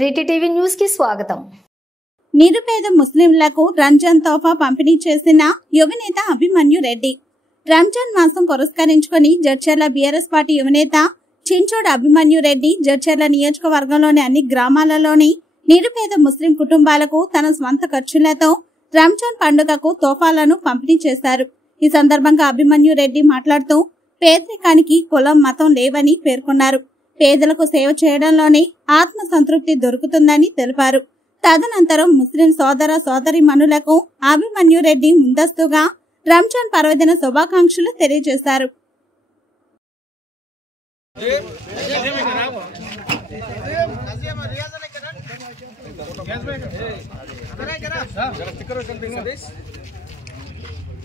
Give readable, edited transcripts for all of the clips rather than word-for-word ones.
3T TV news కి స్వాగతం. నిరుపేద ముస్లింలకు రంజాన్ తోఫా పంపిణీ చేసిన యువనేత అభిమన్యు రెడ్డి. రంజాన్ మాసం పురస్కరించుకొని జడ్చర్ల బీఆర్ఎస్ పార్టీ యువనేత చించోడ్ అభిమన్యు రెడ్డి జడ్చర్ల నియోజకవర్గంలోని అన్ని గ్రామాలలోని నిరుపేద ముస్లిం కుటుంబాలకు తన స్వంత ఖర్చులతో రంజాన్ పండుగకు తోఫాలను పంపిణీ చేశారు. ఈ సందర్భంగా అభిమన్యు రెడ్డి మాట్లాడుతూ పేదరికానికి కులం మతం లేవని పేర్కొన్నారు. పేదలకు సేవ చేయడంలోనే ఆత్మ సంతృప్తి దొరుకుతుందని తెలిపారు. తదనంతరం ముస్లిం సోదర సోదరీమణులకు అభిమన్యు రెడ్డి ముందస్తుగా రంజాన్ పర్వదిన శుభాకాంక్షలు తెలియజేశారు.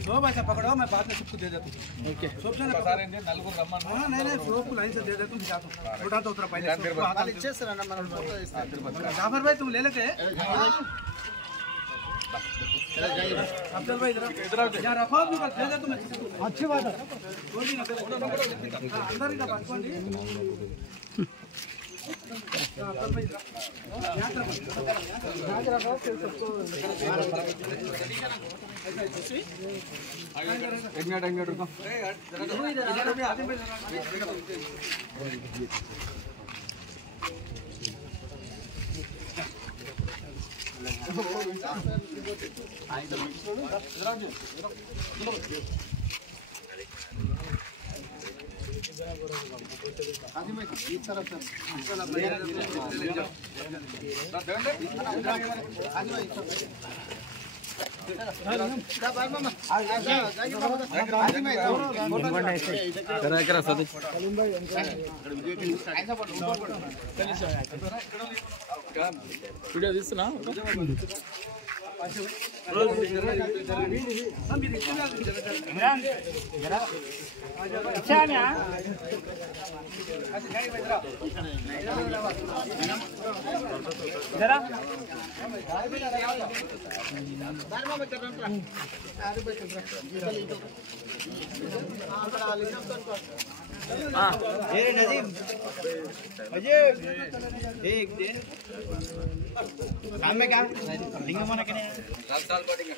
सोप ऐसा पकड़ो, मैं बाद में सबको दे देता हूँ. ओके. सोप से ना सारे इंडियन नलगुर रम्मान. हाँ नहीं सोप को लाइन से दे देता हूँ बिछाता हूँ. छोटा तो उतना पहले. बाल इच्छे से ना मरण होता है इसका. जाफर भाई तुम ले लेते हैं. अब्दुल भाई इधर यहाँ रखो आप निकल दे दे तुम्हें. अच्छी बात है. कोई नहीं अंदर ही का बात कौन जी. अब्दुल भाई यहाँ रखो फिर सबको. एक मिनट रुको. वीडियो తీస్తున్నా नजीम अजय एक दिन काम में काम लिंग मन के साल पड़ेगा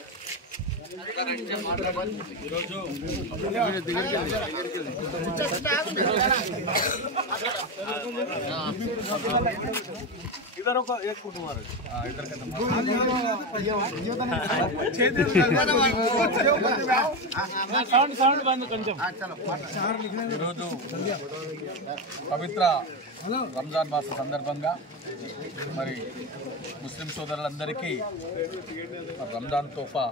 इधर को एक फुट मारो. इधर का साउंड बंद కొంచెం. ఈరోజు పవిత్ర రంజాన్ మాస సందర్భంగా మరి ముస్లిం సోదరులందరికీ రంజాన్ తోఫా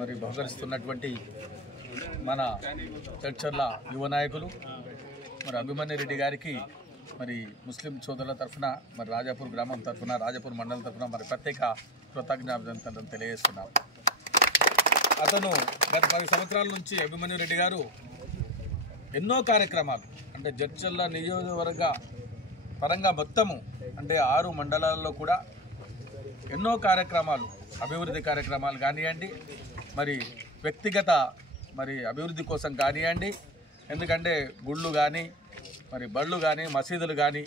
మరి బహుకరిస్తున్నటువంటి మన చర్చర్ల యువ నాయకులు మరి అభిమన్యు రెడ్డి గారికి మరి ముస్లిం సోదరుల తరఫున మరి రాజాపూర్ గ్రామం తరఫున రాజాపూర్ మండలం తరఫున మరి ప్రత్యేక కృతజ్ఞతలు తెలియజేస్తున్నాం. అతను గత 10 సంవత్సరాల నుంచి అభిమన్యు రెడ్డి గారు ఎన్నో కార్యక్రమాలు అంటే జడ్చర్ల నియోజకవర్గ పరంగా మొత్తము అంటే 6 మండలాల్లో కూడా ఎన్నో కార్యక్రమాలు అభివృద్ధి కార్యక్రమాలు కానివ్వండి మరి వ్యక్తిగత మరి అభివృద్ధి కోసం కానివ్వండి ఎందుకంటే గుళ్ళు కానీ మరి బళ్ళు కానీ మసీదులు కానీ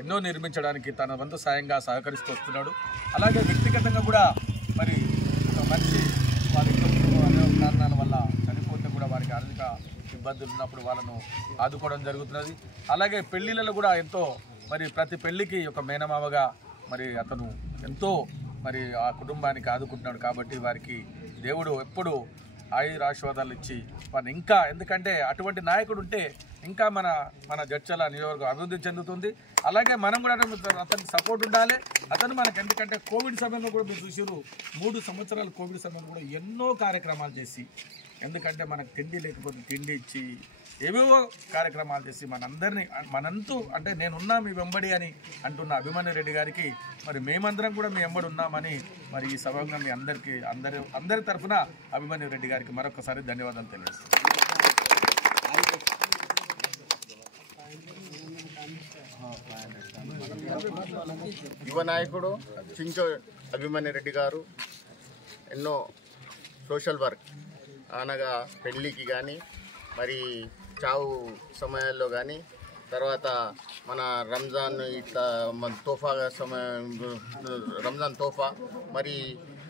ఎన్నో నిర్మించడానికి తన వంతు సాయంగా సహకరిస్తూ వస్తున్నాడు. అలాగే వ్యక్తిగతంగా కూడా మరి ఒక మనిషి వారి కారణాల వల్ల చనిపోతే కూడా వారికి ఆర్థిక ఇబ్బందులు ఉన్నప్పుడు వాళ్ళను ఆదుకోవడం జరుగుతున్నది. అలాగే పెళ్లిళ్ళలో కూడా ఎంతో మరి ప్రతి పెళ్లికి ఒక మేనమావగా మరి అతను ఎంతో మరి ఆ కుటుంబానికి ఆదుకుంటున్నాడు. కాబట్టి వారికి దేవుడు ఎప్పుడు ఆయురాశీర్వాదాలు ఇచ్చి వారిని ఇంకా ఎందుకంటే అటువంటి నాయకుడు ఉంటే ఇంకా మన జడ్చర్ల నియోజకవర్గం అభివృద్ధి చెందుతుంది. అలాగే మనం కూడా అతనికి సపోర్ట్ ఉండాలి. అతను మనకు ఎందుకంటే కోవిడ్ సమయంలో కూడా మీరు చూసారు 3 సంవత్సరాలు కోవిడ్ సమయంలో కూడా ఎన్నో కార్యక్రమాలు చేసి ఎందుకంటే మనకు తిండి లేకపోతే తిండి ఇచ్చి ఏవేవో కార్యక్రమాలు చేసి మనంతూ అంటే నేనున్నా మీ వెంబడి అని అంటున్న అభిమన్యు రెడ్డి గారికి మరి మేమందరం కూడా మీ వెంబడి ఉన్నామని మరి ఈ సభంగా మీ అందరి తరఫున అభిమన్యు రెడ్డి గారికి మరొకసారి ధన్యవాదాలు తెలియజేస్తున్నాను. యువ నాయకుడు చించోడ్ అభిమన్యు రెడ్డి గారు ఎన్నో సోషల్ వర్క్ అనగా పెళ్ళికి కానీ మరి చావు సమయాల్లో కానీ తర్వాత మన రంజాన్ ఇట్లా మన తోఫా సమయం రంజాన్ తోఫా మరి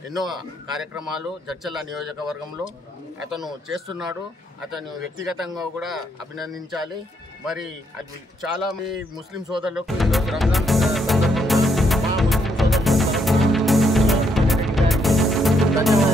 ఎన్నో కార్యక్రమాలు జడ్చర్ల నియోజకవర్గంలో అతను చేస్తున్నాడు. అతను వ్యక్తిగతంగా కూడా అభినందించాలి. మరి అది చాలా ముస్లిం సోదరులకు ఈరోజు రంజాన్ సందర్భంగా మా ముస్లిం సోదరులకు ధన్యవాదాలు.